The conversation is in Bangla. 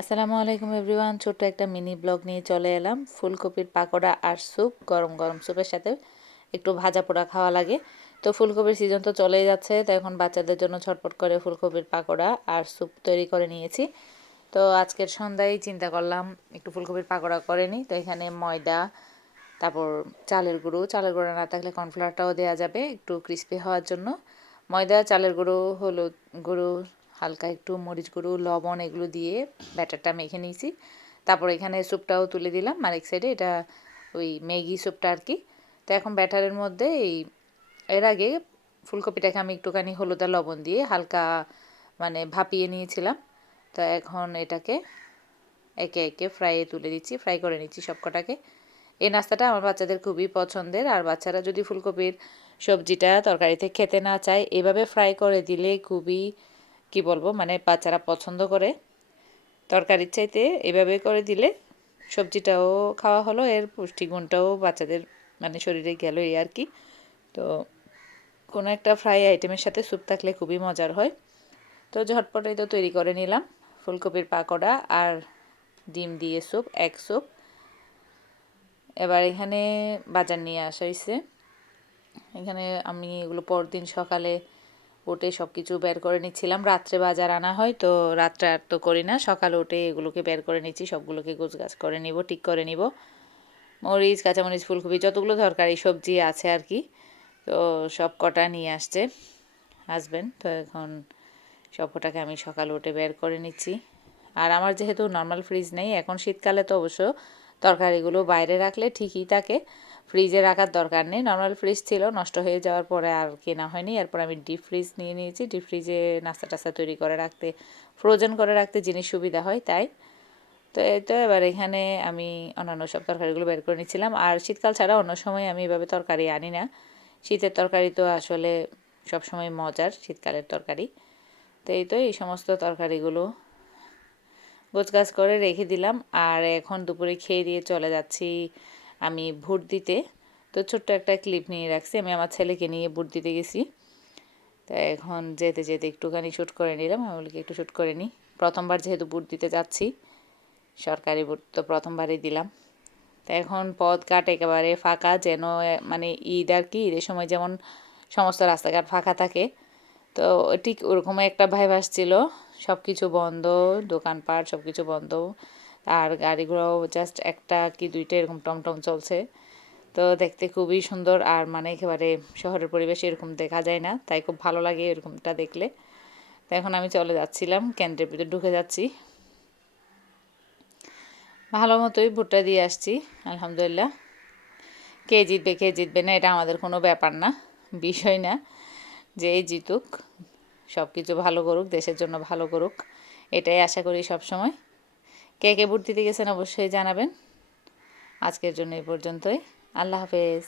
আসসালামু আলাইকুম এভরিওয়ান, ছোট্ট একটা মিনি ব্লগ নিয়ে চলে এলাম। ফুলকপির পাকোড়া আর স্যুপ, গরম গরম স্যুপের সাথে একটু ভাজা পোড়া খাওয়া লাগে। তো ফুলকপির সিজন তো চলেই যাচ্ছে, তো এখন বাচ্চাদের জন্য ছটপট করে ফুলকপির পাকোড়া আর স্যুপ তৈরি করে নিয়েছি। তো আজকের সন্ধ্যায় চিন্তা করলাম একটু ফুলকপির পাকোড়া করে নিই। তো এখানে ময়দা, তারপর চালের গুঁড়ো না থাকলে কর্নফ্লাওয়ারটাও দেওয়া যাবে একটু ক্রিস্পি হওয়ার জন্য। ময়দা, চালের গুঁড়ো, হলুদ গুঁড়ো, হালকা একটু মরিচ গুঁড়ো, লবণ এগুলো দিয়ে ব্যাটারটা মেখে নিয়েছি। তারপর এখানে স্যুপটাও তুলে দিলাম আরেক সাইডে, এটা ওই ম্যাগি স্যুপটা আর কি। তো এখন ব্যাটারের মধ্যে এর আগে ফুলকপিটাকে আমি একটুখানি হলুদ আর লবণ দিয়ে হালকা মানে ভাপিয়ে নিয়েছিলাম। তো এখন এটাকে একে একে ফ্রাই করে নিচ্ছি সবকটাকে। এই নাস্তাটা আমার বাচ্চাদের খুবই পছন্দের, আর বাচ্চারা যদি ফুলকপির সবজিটা তরকারিতে খেতে না চায়, এভাবে ফ্রাই করে দিলে খুবই কি বলবো মানে বাচ্চারা পছন্দ করে। তরকারির চাইতে এভাবে করে দিলে সবজিটাও খাওয়া হলো, এর পুষ্টিগুণটাও বাচ্চাদের মানে শরীরে গেল এই আর কি। তো কোনো একটা ফ্রাই আইটেমের সাথে স্যুপ থাকলে খুবই মজার হয়। তো ঝটপটেই তো তৈরি করে নিলাম ফুলকপির পাকোড়া আর ডিম দিয়ে স্যুপ, এক স্যুপ। এবার এখানে বাজার নিয়ে আসা হয়েছে। এখানে আমি এগুলো পরদিন সকালে উঠে সব কিছু বের করে নিচ্ছিলাম। রাত্রে বাজার আনা হয়, তো রাত্রে আর তো করি না, সকালে উঠে এগুলোকে বের করে নিচ্ছি, সবগুলোকে গোছগাছ করে নিব, ঠিক করে নিব। মরিচ, কাঁচামরিচ, ফুলকপি যতগুলো তরকারি সবজি আছে আর কি, তো সব কটা নিয়ে আসছে হাজব্যান্ড। তো এখন সব কটাকে আমি সকালে উঠে বের করে নিচ্ছি। আর আমার যেহেতু নর্মাল ফ্রিজ নেই, এখন শীতকালে তো অবশ্য তরকারিগুলো বাইরে রাখলে ঠিকই থাকে, ফ্রিজে রাখার দরকার নেই। নর্মাল ফ্রিজ ছিল, নষ্ট হয়ে যাওয়ার পরে আর কেনা হয়নি। এরপর আমি ডিপ ফ্রিজ নিয়ে নিয়েছি। ডিপ ফ্রিজে নাস্তা টাস্তা তৈরি করে রাখতে, ফ্রোজেন করে রাখতে জিনিস সুবিধা হয় তাই। তো এই তো এবার এখানে আমি অন্যান্য সব তরকারিগুলো বের করে নিচ্ছিলাম। আর শীতকাল ছাড়া অন্য সময় আমি এভাবে তরকারি আনি না। শীতের তরকারি তো আসলে সবসময় মজার, শীতকালের তরকারি। তো এই তো এই সমস্ত তরকারিগুলো গোছগাছ করে রেখে দিলাম। আর এখন দুপুরে খেয়ে দিয়ে চলে যাচ্ছি আমি ভোট দিতে। তো ছোট্ট একটা ক্লিপ নিয়ে রাখছি, আমি আমার ছেলেকে নিয়ে ভোট দিতে গেছি। তো এখন যেতে যেতে একটুখানি শ্যুট করে নিলাম, আমি বলি একটু শ্যুট করে নিই। প্রথমবার যেহেতু ভোট দিতে যাচ্ছি, সরকারি ভোট তো প্রথমবারই দিলাম। তো এখন পথঘাট একেবারে ফাঁকা, যেন মানে ঈদ আর কি, ঈদের সময় যেমন সমস্ত রাস্তাঘাট ফাঁকা থাকে, তো ঠিক ওরকমই একটা ভাইব আসছিল। সব কিছু বন্ধ, দোকানপাট সব কিছু বন্ধ, আর গাড়িগুলোও জাস্ট একটা কি দুইটা এরকম টমটম চলছে। তো দেখতে খুবই সুন্দর, আর মানে একেবারে শহরের পরিবেশ এরকম দেখা যায় না, তাই খুব ভালো লাগে এরকমটা দেখলে। তো এখন আমি চলে যাচ্ছিলাম, কেন্দ্রের ভিতরে ঢুকে যাচ্ছি। ভালো মতোই ভুট্টা দিয়ে আসছি আলহামদুলিল্লাহ। কে জিতবে না এটা আমাদের কোনো ব্যাপার না, বিষয় না। যেই জিতুক, সব কিছু ভালো করুক, দেশের জন্য ভালো করুক, এটাই আশা করি সব সময়। কে কে ভোট দিতে গেছেন অবশ্যই জানাবেন। আজকের জন্য এই পর্যন্তই। আল্লাহ হাফেজ।